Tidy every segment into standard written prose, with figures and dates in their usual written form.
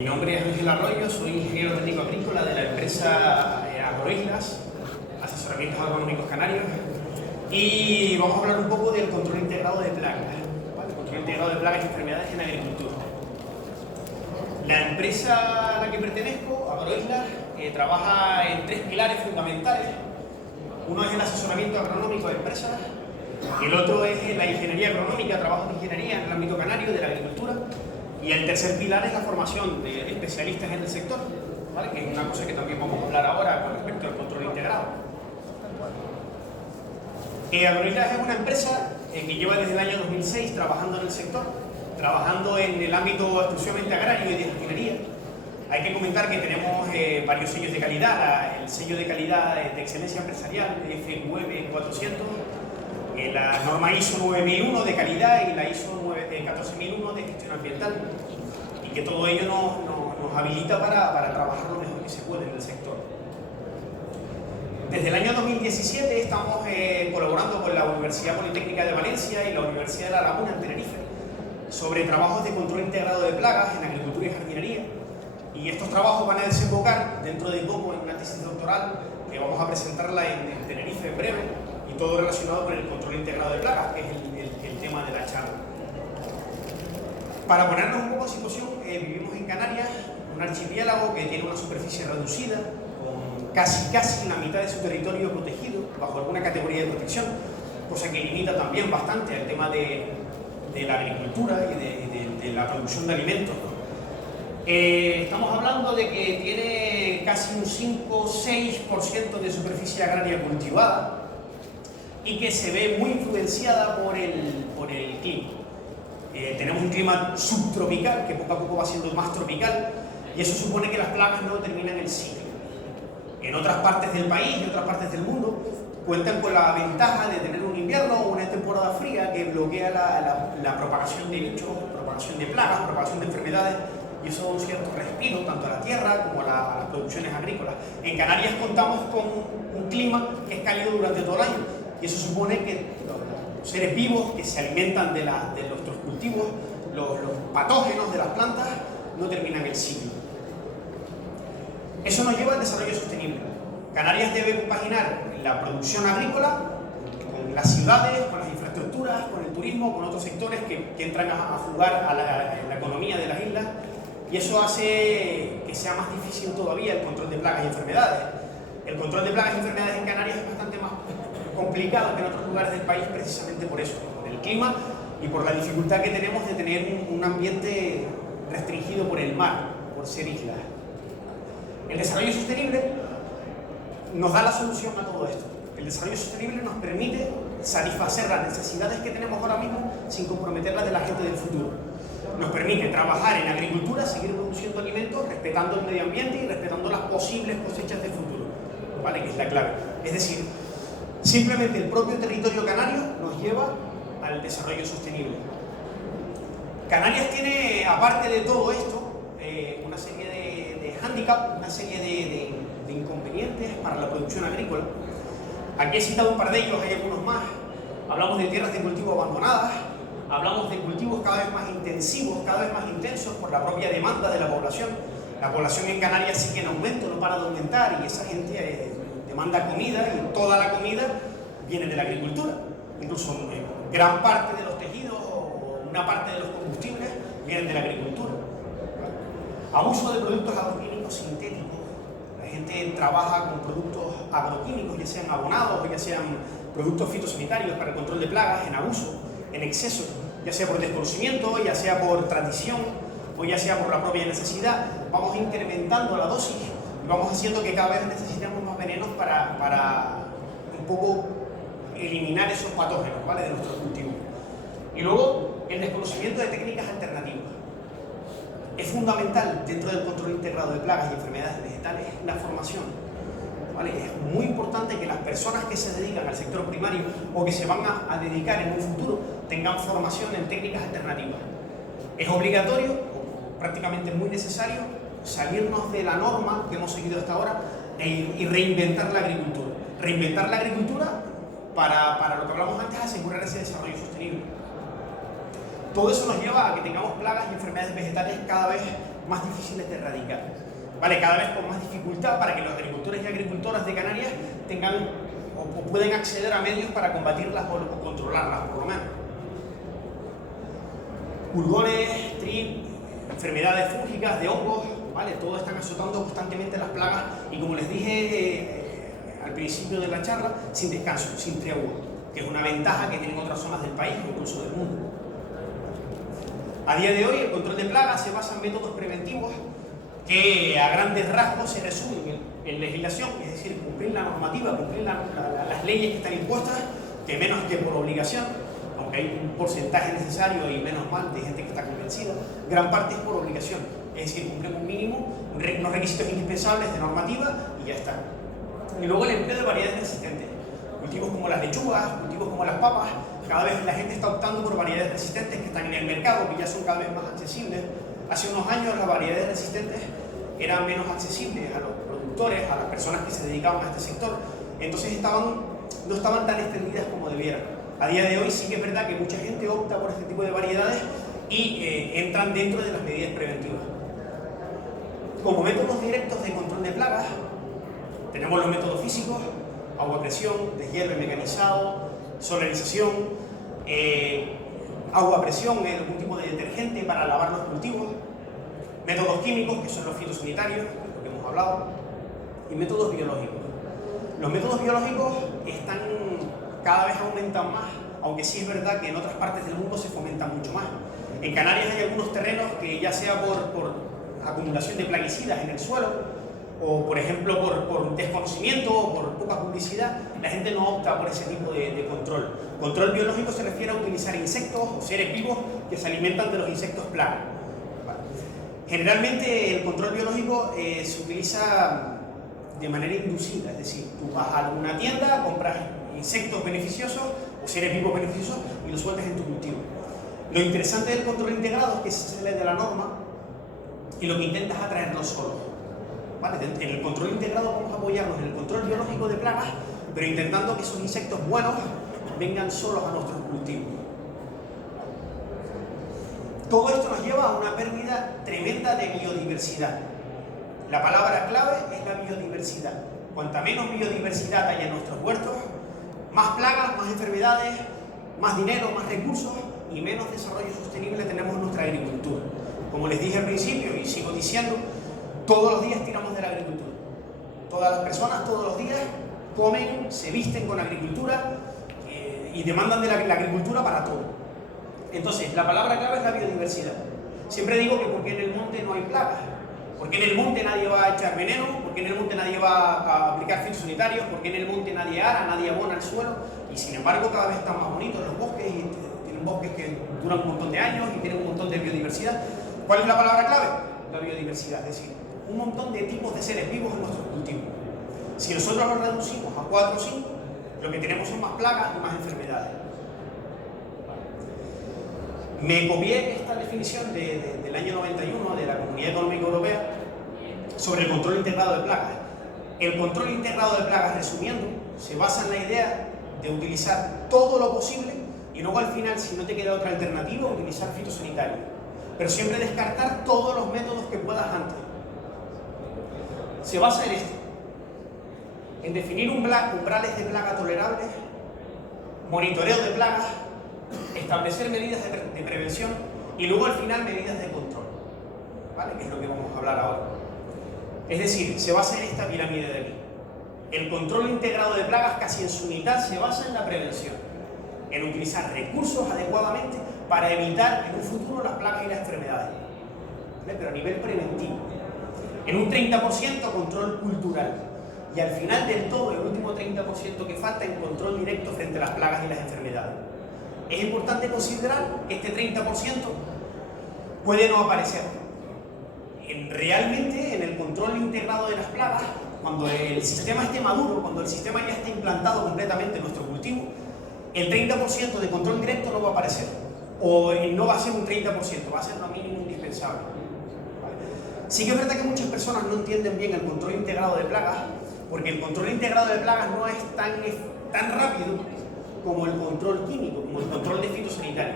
Mi nombre es Ángel Arroyo, soy ingeniero técnico agrícola de la empresa Agroislas, asesoramientos agronómicos canarios, y vamos a hablar un poco del control integrado de plagas, ¿vale? Control integrado de plagas y enfermedades en agricultura. La empresa a la que pertenezco, Agroislas, trabaja en tres pilares fundamentales. Uno es el asesoramiento agronómico de empresas, el otro es la ingeniería agronómica, trabajos de ingeniería en el ámbito canario de la agricultura, y el tercer pilar es la formación de especialistas en el sector, ¿vale? Que es una cosa que también vamos a hablar ahora con respecto al control integrado. Agroislas es una empresa que lleva desde el año 2006 trabajando en el sector, trabajando en el ámbito exclusivamente agrario y de ingeniería. Hay que comentar que tenemos varios sellos de calidad, el sello de calidad de excelencia empresarial F9400, la norma ISO 9001 de calidad y la ISO 14001 de gestión ambiental, y que todo ello nos habilita para trabajar lo mejor que se puede en el sector. Desde el año 2017 estamos colaborando con la Universidad Politécnica de Valencia y la Universidad de La Laguna en Tenerife sobre trabajos de control integrado de plagas en agricultura y jardinería, y estos trabajos van a desembocar dentro de poco en una tesis doctoral que vamos a presentarla en Tenerife en breve, y todo relacionado con el control integrado de plagas, que es el tema de la charla. Para ponernos un poco en situación, vivimos en Canarias, un archipiélago que tiene una superficie reducida, con casi la mitad de su territorio protegido, bajo alguna categoría de protección, cosa que limita también bastante al tema de la agricultura y de la producción de alimentos. Estamos hablando de que tiene casi un 5-6% de superficie agraria cultivada, y que se ve muy influenciada por el clima. Tenemos un clima subtropical que poco a poco va siendo más tropical, y eso supone que las plagas no terminan el ciclo. En otras partes del país y otras partes del mundo cuentan con la ventaja de tener un invierno o una temporada fría que bloquea la propagación de bichos, propagación de plagas, propagación de enfermedades, y eso da un cierto respiro tanto a la tierra como a las producciones agrícolas. En Canarias contamos con un clima que es cálido durante todo el año, y eso supone que los seres vivos que se alimentan de nuestros cultivos, los patógenos de las plantas, no terminan el ciclo. Eso nos lleva al desarrollo sostenible. Canarias debe compaginar la producción agrícola con las ciudades, con las infraestructuras, con el turismo, con otros sectores que entran a jugar a la economía de las islas, y eso hace que sea más difícil todavía el control de plagas y enfermedades. El control de plagas y enfermedades en Canarias es bastante más complicado que en otros lugares del país, precisamente por eso, por el clima y por la dificultad que tenemos de tener un ambiente restringido por el mar, por ser islas. El desarrollo sostenible nos da la solución a todo esto. El desarrollo sostenible nos permite satisfacer las necesidades que tenemos ahora mismo sin comprometer las de la gente del futuro. Nos permite trabajar en agricultura, seguir produciendo alimentos, respetando el medio ambiente y respetando las posibles cosechas del futuro, ¿vale? Que es la clave. Es decir, simplemente el propio territorio canario nos lleva al desarrollo sostenible. Canarias tiene, aparte de todo esto, una serie de hándicaps, una serie de inconvenientes para la producción agrícola. Aquí he citado un par de ellos, hay algunos más. Hablamos de tierras de cultivo abandonadas, hablamos de cultivos cada vez más intensivos, cada vez más intensos por la propia demanda de la población. La población en Canarias sigue en aumento, no para de aumentar, y esa gente demanda comida, y toda la comida viene de la agricultura. Incluso gran parte de los tejidos o una parte de los combustibles vienen de la agricultura. Abuso de productos agroquímicos sintéticos. La gente trabaja con productos agroquímicos, ya sean abonados o ya sean productos fitosanitarios para el control de plagas, en abuso, en exceso, ya sea por desconocimiento, ya sea por tradición o ya sea por la propia necesidad. Vamos incrementando la dosis y vamos haciendo que cada vez necesitemos más venenos para un poco eliminar esos patógenos, ¿vale?, de nuestros cultivos. Y luego, el desconocimiento de técnicas alternativas. Es fundamental dentro del control integrado de plagas y enfermedades vegetales la formación, ¿vale? Es muy importante que las personas que se dedican al sector primario o que se van a dedicar en un futuro tengan formación en técnicas alternativas. Es obligatorio, o prácticamente muy necesario, salirnos de la norma que hemos seguido hasta ahora y reinventar la agricultura. Reinventar la agricultura para lo que hablamos antes, asegurar ese desarrollo sostenible. Todo eso nos lleva a que tengamos plagas y enfermedades vegetales cada vez más difíciles de erradicar. ¿Vale? Cada vez con más dificultad para que los agricultores y agricultoras de Canarias tengan o pueden acceder a medios para combatirlas o controlarlas, por lo menos. Pulgones, TRIP, enfermedades fúngicas, de hongos, ¿vale? Todo están azotando constantemente las plagas y, como les dije al principio de la charla, sin descanso, sin tregua, que es una ventaja que tienen otras zonas del país o incluso del mundo. A día de hoy, el control de plagas se basa en métodos preventivos que a grandes rasgos se resumen en legislación, es decir, cumplir la normativa, cumplir las leyes que están impuestas, que menos que por obligación, aunque hay un porcentaje necesario y menos mal de gente que está convencida, gran parte es por obligación, es decir, cumplir un mínimo, unos requisitos indispensables de normativa y ya está. Y luego el empleo de variedades resistentes, cultivos como las lechugas, cultivos como las papas. Cada vez la gente está optando por variedades resistentes que están en el mercado, que ya son cada vez más accesibles. Hace unos años las variedades resistentes eran menos accesibles a los productores, a las personas que se dedicaban a este sector, entonces no estaban tan extendidas como debieran. A día de hoy sí que es verdad que mucha gente opta por este tipo de variedades y entran dentro de las medidas preventivas. Como métodos directos de control de plagas, tenemos los métodos físicos: agua a presión, deshierve mecanizado, solarización, agua a presión, algún tipo de detergente para lavar los cultivos, métodos químicos, que son los fitosanitarios, de lo que hemos hablado, y métodos biológicos. Los métodos biológicos cada vez aumentan más, aunque sí es verdad que en otras partes del mundo se fomentan mucho más. En Canarias hay algunos terrenos que, ya sea por acumulación de plaguicidas en el suelo, o por ejemplo por desconocimiento o por poca publicidad, la gente no opta por ese tipo de control. Control biológico se refiere a utilizar insectos o seres vivos que se alimentan de los insectos plaga. Vale. Generalmente el control biológico se utiliza de manera inducida, es decir, tú vas a alguna tienda, compras insectos beneficiosos o seres vivos beneficiosos y los sueltas en tu cultivo. Lo interesante del control integrado es que se sale de la norma y lo que intentas es atraerlos solos. ¿Vale? En el control integrado vamos a apoyarnos en el control biológico de plagas, pero intentando que esos insectos buenos vengan solos a nuestros cultivos. Todo esto nos lleva a una pérdida tremenda de biodiversidad. La palabra clave es la biodiversidad. Cuanta menos biodiversidad haya en nuestros huertos, más plagas, más enfermedades, más dinero, más recursos y menos desarrollo sostenible tenemos en nuestra agricultura. Como les dije al principio y sigo diciendo, todos los días tiramos de la agricultura. Todas las personas todos los días comen, se visten con agricultura y demandan de la agricultura para todo. Entonces, la palabra clave es la biodiversidad. Siempre digo que porque en el monte no hay plagas, porque en el monte nadie va a echar veneno, porque en el monte nadie va a aplicar fitosanitarios, porque en el monte nadie ara, nadie abona el suelo, y sin embargo cada vez están más bonitos los bosques y tienen bosques que duran un montón de años y tienen un montón de biodiversidad. ¿Cuál es la palabra clave? La biodiversidad, es decir, un montón de tipos de seres vivos en nuestros cultivos. Si nosotros los reducimos a 4 o 5, lo que tenemos son más plagas y más enfermedades. Me copié esta definición del año 91 de la Comunidad Económica Europea sobre el control integrado de plagas. El control integrado de plagas, resumiendo, se basa en la idea de utilizar todo lo posible y luego al final, si no te queda otra alternativa, utilizar fitosanitarios. Pero siempre descartar todos los métodos que puedas antes. Se basa en esto: en definir umbrales de plaga tolerables, monitoreo de plagas, establecer medidas de prevención y luego al final medidas de control, ¿vale? Que es lo que vamos a hablar ahora. Es decir, se basa en esta pirámide de aquí. El control integrado de plagas casi en su mitad se basa en la prevención, en utilizar recursos adecuadamente para evitar en un futuro las plagas y las enfermedades, ¿vale? Pero a nivel preventivo. En un 30% control cultural y al final del todo, el último 30% que falta, en control directo frente a las plagas y las enfermedades. Es importante considerar que este 30% puede no aparecer. Realmente, en el control integrado de las plagas, cuando el sistema esté maduro, cuando el sistema ya esté implantado completamente en nuestro cultivo, el 30% de control directo no va a aparecer. O no va a ser un 30%, va a ser lo mínimo indispensable. ¿Vale? Sí que es verdad que muchas personas no entienden bien el control integrado de plagas, porque el control integrado de plagas no es tan rápido como el control químico, como el control de fitosanitario.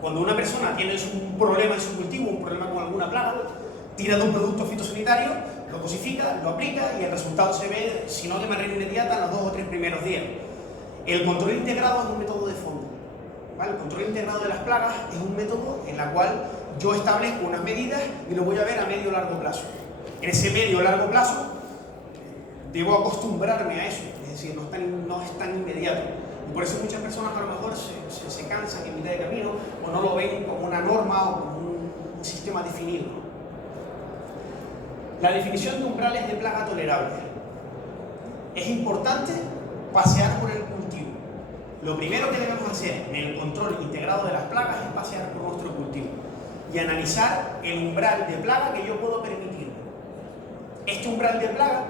Cuando una persona tiene un problema en su cultivo, un problema con alguna plaga, tira de un producto fitosanitario, lo cosifica, lo aplica y el resultado se ve, si no de manera inmediata, en los 2 o 3 primeros días. El control integrado es un método de fondo, ¿vale? El control integrado de las plagas es un método en el cual yo establezco unas medidas y lo voy a ver a medio o largo plazo. En ese medio o largo plazo debo acostumbrarme a eso, es decir, no es tan inmediato. Y por eso muchas personas a lo mejor se cansan en mitad de camino o no lo ven como una norma o como un sistema definido. La definición de umbrales de plaga tolerable. Es importante pasear por el cultivo. Lo primero que debemos hacer en el control integrado de las plagas es pasear por nuestro cultivo y analizar el umbral de plaga que yo puedo permitir. Este umbral de plaga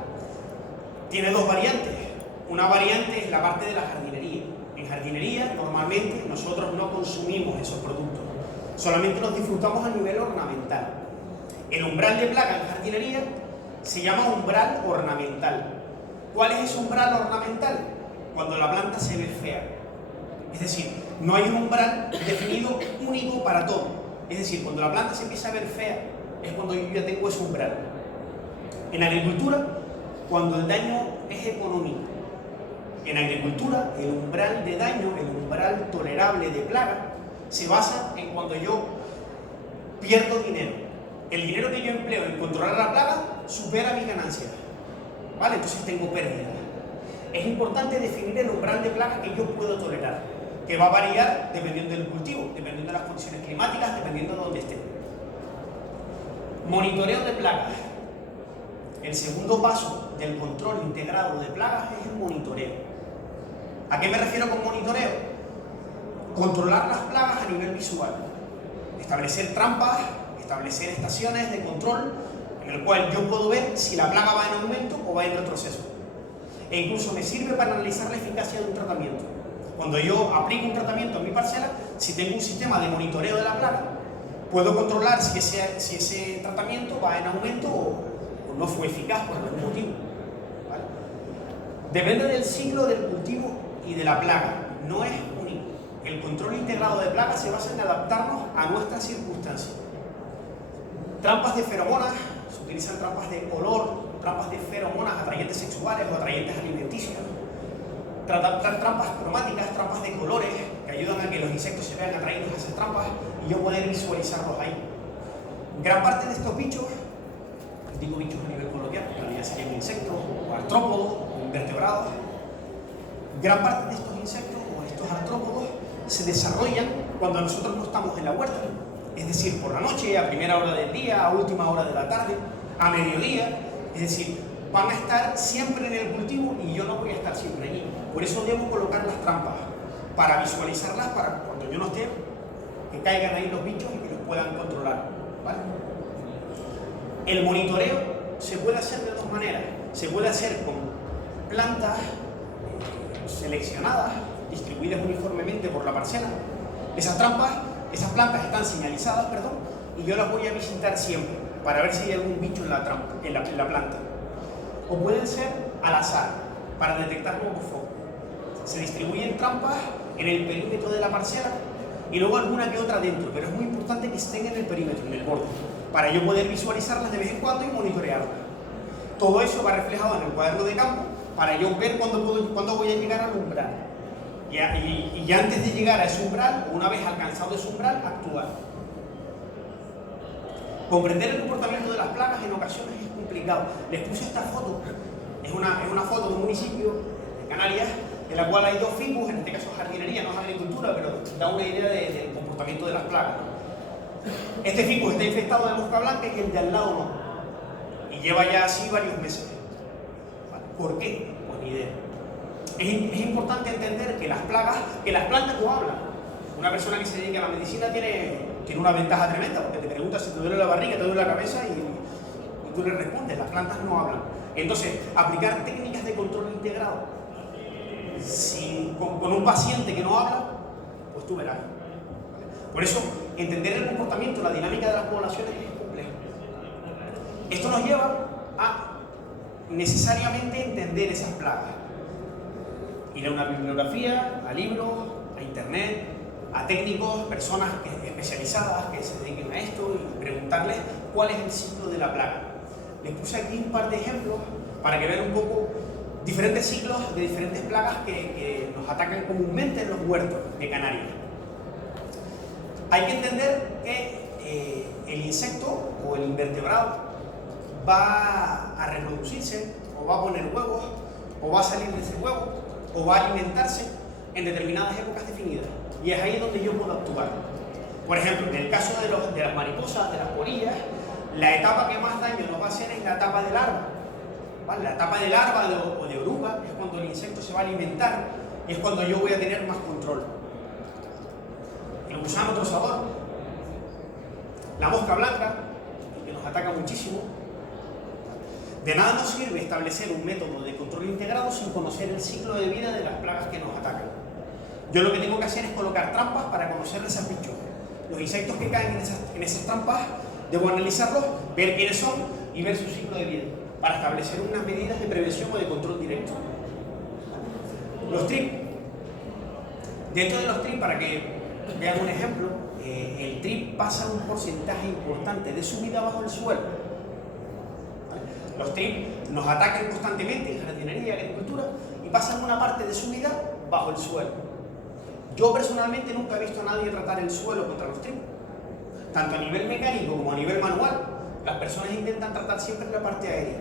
tiene 2 variantes. Una variante es la parte de la jardinería. En jardinería, normalmente, nosotros no consumimos esos productos. Solamente los disfrutamos a nivel ornamental. El umbral de plaga en jardinería se llama umbral ornamental. ¿Cuál es ese umbral ornamental? Cuando la planta se ve fea. Es decir, no hay un umbral definido único para todo. Es decir, cuando la planta se empieza a ver fea, es cuando yo ya tengo ese umbral. En agricultura, cuando el daño es económico. En agricultura, el umbral de daño, el umbral tolerable de plaga, se basa en cuando yo pierdo dinero. El dinero que yo empleo en controlar la plaga supera mi ganancia, ¿vale? Entonces tengo pérdida. Es importante definir el umbral de plaga que yo puedo tolerar, que va a variar dependiendo del cultivo, dependiendo de las condiciones climáticas, dependiendo de dónde esté. Monitoreo de plagas. El segundo paso del control integrado de plagas es el monitoreo. ¿A qué me refiero con monitoreo? Controlar las plagas a nivel visual. Establecer trampas, establecer estaciones de control en el cual yo puedo ver si la plaga va en aumento o va en retroceso. E incluso me sirve para analizar la eficacia de un tratamiento. Cuando yo aplico un tratamiento en mi parcela, si tengo un sistema de monitoreo de la plaga, puedo controlar si ese tratamiento va en aumento o no fue eficaz por algún motivo, ¿vale? Depende del ciclo del cultivo y de la plaga, no es único. El control integrado de plagas se basa en adaptarnos a nuestras circunstancias. Trampas de feromonas, se utilizan trampas de olor, trampas de feromonas atrayentes sexuales o atrayentes alimenticios. Trampas cromáticas, trampas de colores, que ayudan a que los insectos se vean atraídos a esas trampas y yo poder visualizarlos ahí. Gran parte de estos bichos, digo bichos a nivel coloquial, porque en realidad serían insectos o artrópodos o invertebrados. Gran parte de estos insectos o estos artrópodos se desarrollan cuando nosotros no estamos en la huerta. Es decir, por la noche, a primera hora del día, a última hora de la tarde, a mediodía. Es decir, van a estar siempre en el cultivo y yo no voy a estar siempre allí. Por eso debo colocar las trampas, para visualizarlas, para cuando yo no esté, que caigan ahí los bichos y que los puedan controlar, ¿vale? El monitoreo se puede hacer de 2 maneras. Se puede hacer con plantas seleccionadas, distribuidas uniformemente por la parcela. Esas plantas están señalizadas, y yo las voy a visitar siempre para ver si hay algún bicho en la planta. O pueden ser al azar, para detectar nuevos focos. Se distribuyen trampas en el perímetro de la parcela y luego alguna que otra dentro, pero es muy importante que estén en el perímetro, en el borde, para yo poder visualizarlas de vez en cuando y monitorearlas. Todo eso va reflejado en el cuaderno de campo para yo ver cuándo voy a llegar al umbral. Y antes de llegar a ese umbral, una vez alcanzado ese umbral, actuar. Comprender el comportamiento de las plagas en ocasiones es complicado. Les puse esta foto. Es una foto de un municipio de Canarias en la cual hay 2 ficus, en este caso jardinería, no es agricultura, pero da una idea del comportamiento de las plagas. Este ficus está infectado de mosca blanca y el de al lado no. Y lleva ya así varios meses. ¿Por qué? Pues ni idea. Es importante entender que las plantas no hablan. Una persona que se dedica a la medicina tiene una ventaja tremenda, porque te pregunta si te duele la barriga, te duele la cabeza y tú le respondes. Las plantas no hablan. Entonces, aplicar técnicas de control integrado con un paciente que no habla, pues tú verás. Por eso, entender el comportamiento, la dinámica de las poblaciones es complejo. Esto nos lleva a necesariamente entender esas plagas. Ir a una bibliografía, a libros, a internet, a técnicos, personas especializadas que se dediquen a esto y preguntarles cuál es el ciclo de la plaga. Les puse aquí un par de ejemplos para que vean un poco diferentes ciclos de diferentes plagas que nos atacan comúnmente en los huertos de Canarias. Hay que entender que el insecto o el invertebrado va a reproducirse, o va a poner huevos, o va a salir de ese huevo, o va a alimentarse en determinadas épocas definidas. Y es ahí donde yo puedo actuar. Por ejemplo, en el caso de las mariposas, de las polillas, la etapa que más daño nos va a hacer es la etapa de larva. ¿Vale? La etapa de larva o de oruga es cuando el insecto se va a alimentar y es cuando yo voy a tener más control. El gusano trozador, la mosca blanca, que nos ataca muchísimo. De nada nos sirve establecer un método de control integrado sin conocer el ciclo de vida de las plagas que nos atacan. Yo lo que tengo que hacer es colocar trampas para conocer esas bichos. Los insectos que caen en esas trampas, debo analizarlos, ver quiénes son y ver su ciclo de vida, para establecer unas medidas de prevención o de control directo. Los TRIP. Dentro de los TRIP, para que vean un ejemplo, el TRIP pasa un porcentaje importante de su vida bajo el suelo. Los TRIP nos atacan constantemente en jardinería y agricultura y pasan una parte de su vida bajo el suelo. Yo personalmente nunca he visto a nadie tratar el suelo contra los TRIP. Tanto a nivel mecánico como a nivel manual, las personas intentan tratar siempre la parte aérea.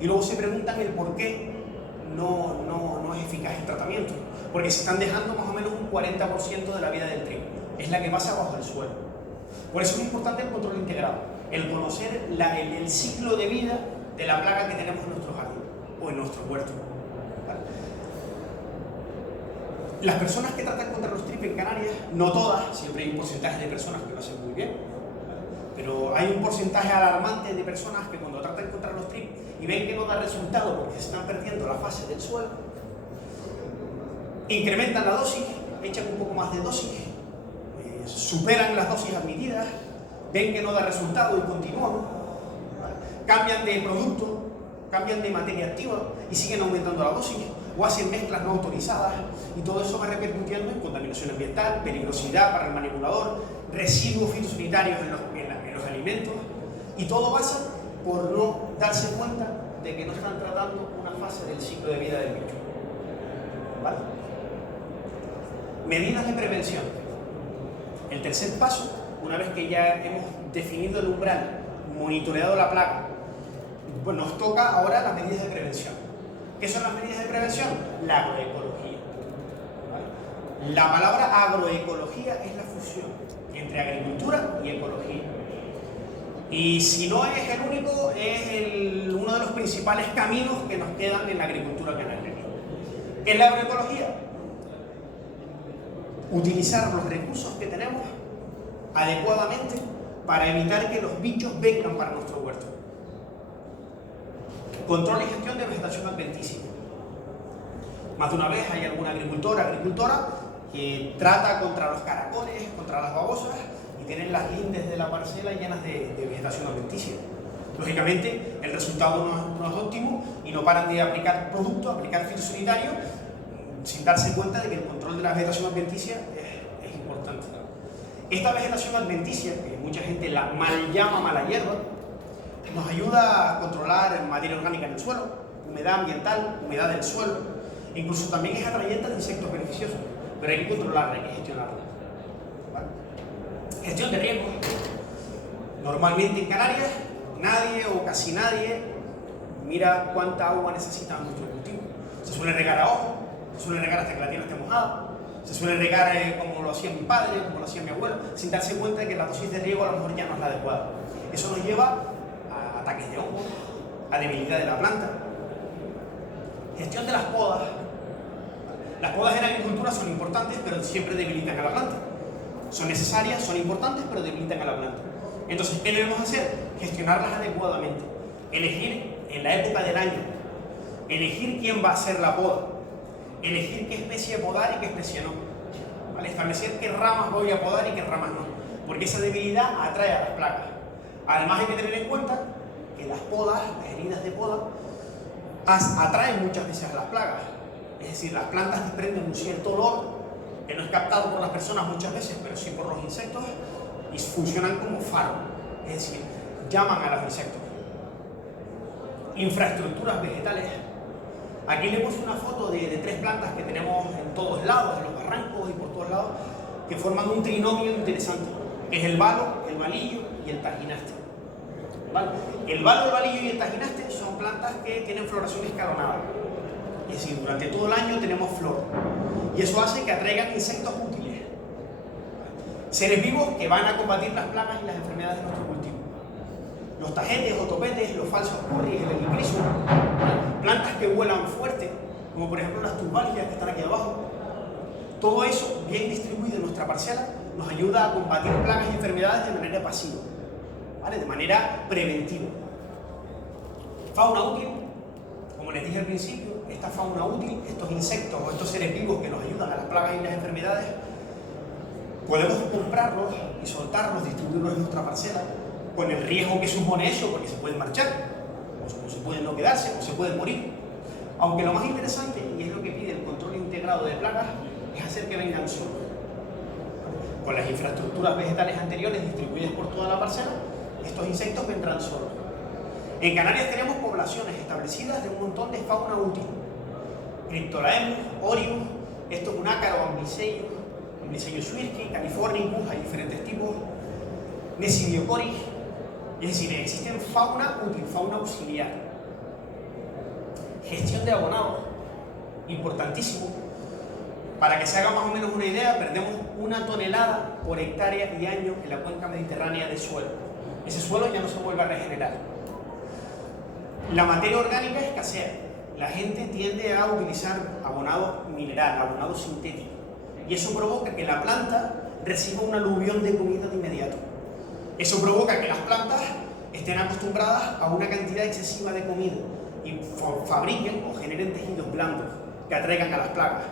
Y luego se preguntan el por qué no es eficaz el tratamiento. Porque se están dejando más o menos un 40% de la vida del TRIP. Es la que pasa bajo el suelo. Por eso es importante el control integrado. El conocer el ciclo de vida de la plaga que tenemos en nuestro jardín o en nuestro huerto. ¿Vale? Las personas que tratan contra los TRIP en Canarias, no todas, siempre hay un porcentaje de personas que lo hacen muy bien, ¿vale? Pero hay un porcentaje alarmante de personas que cuando tratan contra los TRIP y ven que no da resultado porque se están perdiendo la fase del suelo, incrementan la dosis, echan un poco más de dosis, superan las dosis admitidas, ven que no da resultado y continúan, ¿vale? Cambian de producto, cambian de materia activa y siguen aumentando la dosis, o hacen mezclas no autorizadas, y todo eso va repercutiendo en contaminación ambiental, peligrosidad para el manipulador, residuos fitosanitarios en los alimentos, y todo pasa por no darse cuenta de que no están tratando una fase del ciclo de vida del bicho. ¿Vale? Medidas de prevención. El tercer paso, una vez que ya hemos definido el umbral, monitoreado la plaga, pues nos toca ahora las medidas de prevención. ¿Qué son las medidas de prevención? La agroecología. ¿Vale? La palabra agroecología es la fusión entre agricultura y ecología. Y si no es el único, es uno de los principales caminos que nos quedan en la agricultura canaria. ¿Qué es la agroecología? Utilizar los recursos que tenemos adecuadamente para evitar que los bichos vengan para nuestro huerto. Control y gestión de vegetación adventicia. Más de una vez hay alguna agricultora que trata contra los caracoles, contra las babosas, y tienen las lindes de la parcela llenas de vegetación adventicia. Lógicamente, el resultado no es óptimo y no paran de aplicar productos, aplicar fitosanitarios, sin darse cuenta de que el control de la vegetación adventicia es importante. Esta vegetación adventicia, que mucha gente la mal llama mala hierba, nos ayuda a controlar materia orgánica en el suelo, humedad ambiental, humedad del suelo, e incluso también es atrayente de insectos beneficiosos, pero hay que controlarla, hay que gestionarla. ¿Vale? Gestión de riesgos. Normalmente en Canarias, nadie o casi nadie mira cuánta agua necesita nuestro cultivo. Se suele regar a ojo, se suele regar hasta que la tierra esté mojada, se suele regar como lo hacía mi padre, como lo hacía mi abuelo, sin darse cuenta de que la dosis de riego a lo mejor ya no es la adecuada. Eso nos lleva a ataques de hongos, a debilidad de la planta. Gestión de las podas. Las podas en agricultura son importantes, pero siempre debilitan a la planta. Son necesarias, son importantes, pero debilitan a la planta. Entonces, ¿qué debemos hacer? Gestionarlas adecuadamente. Elegir en la época del año. Elegir quién va a hacer la poda. Elegir qué especie podar y qué especie no. ¿Vale? Establecer qué ramas voy a podar y qué ramas no. Porque esa debilidad atrae a las plagas. Además hay que tener en cuenta que las podas, las heridas de poda, atraen muchas veces a las plagas. Es decir, las plantas desprenden un cierto olor que no es captado por las personas muchas veces, pero sí por los insectos, y funcionan como faro. Es decir, llaman a los insectos. Infraestructuras vegetales. Aquí le puse una foto de 3 plantas que tenemos en todos lados, en los barrancos y por todos lados, que forman un trinomio interesante, que es el balo, el balillo y el tajinaste. ¿Vale? El balo, el balillo y el tajinaste son plantas que tienen floración escalonada. Es decir, durante todo el año tenemos flor. Y eso hace que atraigan insectos útiles. Seres vivos que van a combatir las plagas y las enfermedades de nuestro cultivo. Los tajetes o topetes, los falsos curris, el helicrisum, plantas que vuelan fuerte, como por ejemplo las turbálias que están aquí abajo. Todo eso, bien distribuido en nuestra parcela, nos ayuda a combatir plagas y enfermedades de manera pasiva, ¿vale? De manera preventiva. Fauna útil, como les dije al principio, esta fauna útil, estos insectos o estos seres vivos que nos ayudan a las plagas y las enfermedades, podemos comprarlos y soltarlos, distribuirlos en nuestra parcela, con el riesgo que supone eso, porque se pueden marchar, o se pueden no quedarse, o se pueden morir. Aunque lo más interesante, y es lo que pide el control integrado de plagas, es hacer que vengan solos. Con las infraestructuras vegetales anteriores distribuidas por toda la parcela, estos insectos vendrán solos. En Canarias tenemos poblaciones establecidas de un montón de fauna útil. Cryptolaemus, Orius, esto es un ácaro, Ambliseio swirki, Californicus, hay diferentes tipos, Nesidiocoris. Es decir, existen fauna útil, fauna auxiliar. Gestión de abonados, importantísimo. Para que se haga más o menos una idea, perdemos 1 tonelada por hectárea y año en la cuenca mediterránea de suelo. Ese suelo ya no se vuelve a regenerar. La materia orgánica escasea. La gente tiende a utilizar abonado mineral, abonado sintético. Y eso provoca que la planta reciba un aluvión de comida de inmediato. Eso provoca que las plantas estén acostumbradas a una cantidad excesiva de comida y fabriquen o generen tejidos blandos que atraigan a las plagas.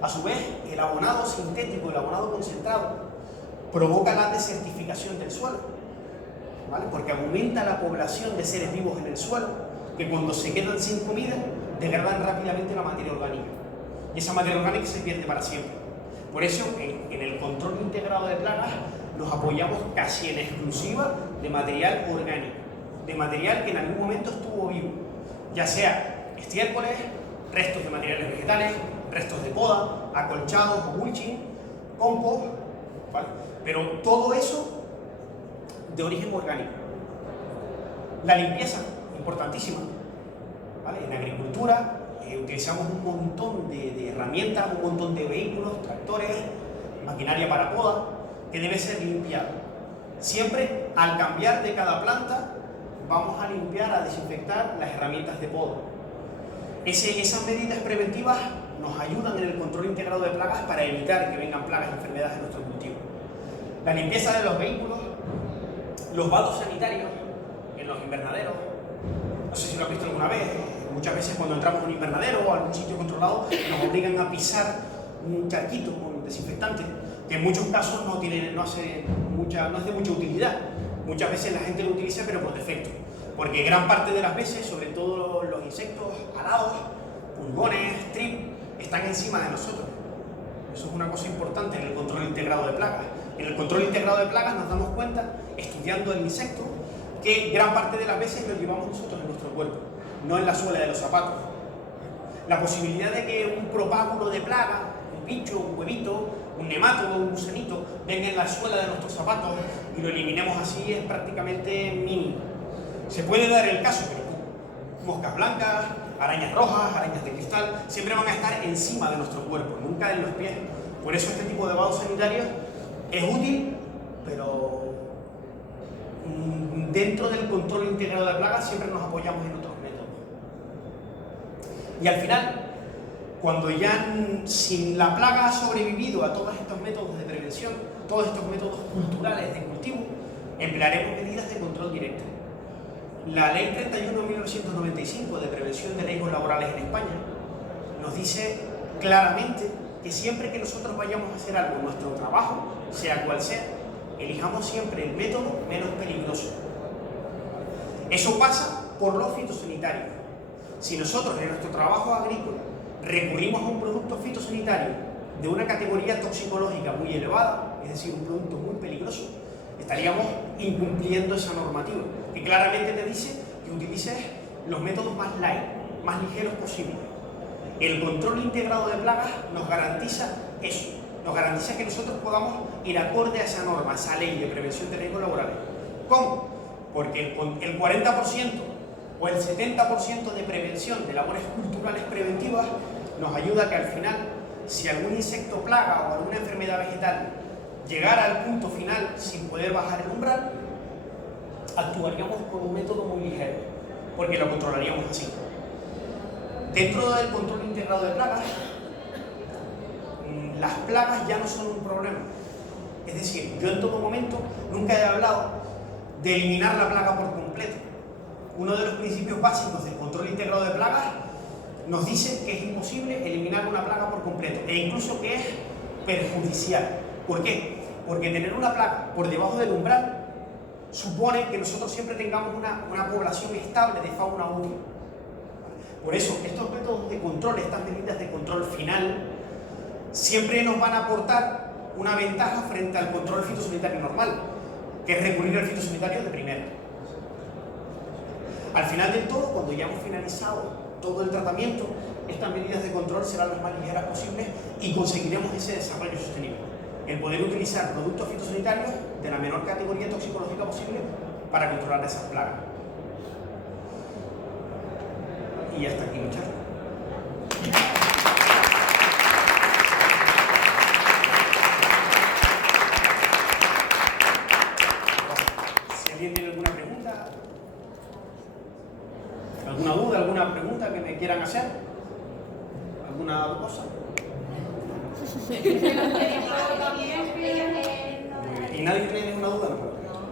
A su vez, el abonado sintético, el abonado concentrado, provoca la desertificación del suelo, ¿vale? Porque aumenta la población de seres vivos en el suelo, que cuando se quedan sin comida, degradan rápidamente la materia orgánica. Y esa materia orgánica se pierde para siempre. Por eso, en el control integrado de plagas, nos apoyamos casi en exclusiva de material orgánico, de material que en algún momento estuvo vivo, ya sea estiércoles, restos de materiales vegetales, restos de poda, acolchados o mulching, compost, ¿vale? Pero todo eso de origen orgánico. La limpieza, importantísima, ¿vale? En agricultura utilizamos un montón de herramientas, un montón de vehículos, tractores, maquinaria para poda, que debe ser limpiado. Siempre al cambiar de cada planta vamos a limpiar, a desinfectar las herramientas de poda. Esas medidas preventivas nos ayudan en el control integrado de plagas para evitar que vengan plagas y enfermedades en nuestro cultivo. La limpieza de los vehículos, los vados sanitarios en los invernaderos. No sé si lo has visto alguna vez, muchas veces cuando entramos en un invernadero o a algún sitio controlado nos obligan a pisar un charquito con desinfectante, que en muchos casos no es de mucha utilidad. Muchas veces la gente lo utiliza pero por defecto, porque gran parte de las veces, sobre todo los insectos alados, pulgones, trip, están encima de nosotros. Eso es una cosa importante en el control integrado de plagas. En el control integrado de plagas nos damos cuenta, estudiando el insecto, que gran parte de las veces lo llevamos nosotros en nuestro cuerpo, no en la suela de los zapatos. La posibilidad de que un propágulo de plaga, un bicho, un huevito, un nematodo, un gusanito, venga en la suela de nuestros zapatos y lo eliminemos así es prácticamente mínimo. Se puede dar el caso, pero moscas blancas, arañas rojas, arañas de cristal, siempre van a estar encima de nuestro cuerpo, nunca en los pies. Por eso este tipo de vados sanitarios es útil, pero dentro del control integrado de plagas siempre nos apoyamos en otros métodos. Y al final, cuando ya si la plaga ha sobrevivido a todos estos métodos de prevención, todos estos métodos culturales de cultivo, emplearemos medidas de control directo. La Ley 31/1995 de prevención de riesgos laborales en España nos dice claramente que siempre que nosotros vayamos a hacer algo en nuestro trabajo, sea cual sea, elijamos siempre el método menos peligroso. Eso pasa por los fitosanitarios. Si nosotros en nuestro trabajo agrícola recurrimos a un producto fitosanitario de una categoría toxicológica muy elevada, es decir, un producto muy peligroso, estaríamos incumpliendo esa normativa, que claramente te dice que utilices los métodos más light, más ligeros posibles. El control integrado de plagas nos garantiza eso, nos garantiza que nosotros podamos ir acorde a esa norma, a esa ley de prevención de riesgos laborales. ¿Cómo? Porque el 40% o el 70% de prevención de labores culturales preventivas nos ayuda a que al final, si algún insecto plaga o alguna enfermedad vegetal llegara al punto final sin poder bajar el umbral, actuaríamos con un método muy ligero, porque lo controlaríamos así. Dentro del control integrado de plagas, las plagas ya no son un problema. Es decir, yo en todo momento nunca he hablado de eliminar la plaga por completo. Uno de los principios básicos del control integrado de plagas nos dice que es imposible eliminar una plaga por completo e incluso que es perjudicial. ¿Por qué? Porque tener una plaga por debajo del umbral supone que nosotros siempre tengamos una población estable de fauna útil. Por eso, estos métodos de control, estas medidas de control final, siempre nos van a aportar una ventaja frente al control fitosanitario normal, que es recurrir al fitosanitario de primera. Al final del todo, cuando ya hemos finalizado todo el tratamiento, estas medidas de control serán las más ligeras posibles y conseguiremos ese desarrollo sostenible. El poder utilizar productos fitosanitarios de la menor categoría toxicológica posible para controlar esas plagas. Y hasta aquí mi charla. Si alguien tiene alguna pregunta, alguna duda, alguna pregunta que me quieran hacer, alguna cosa. Y nadie tiene ninguna duda, ¿no?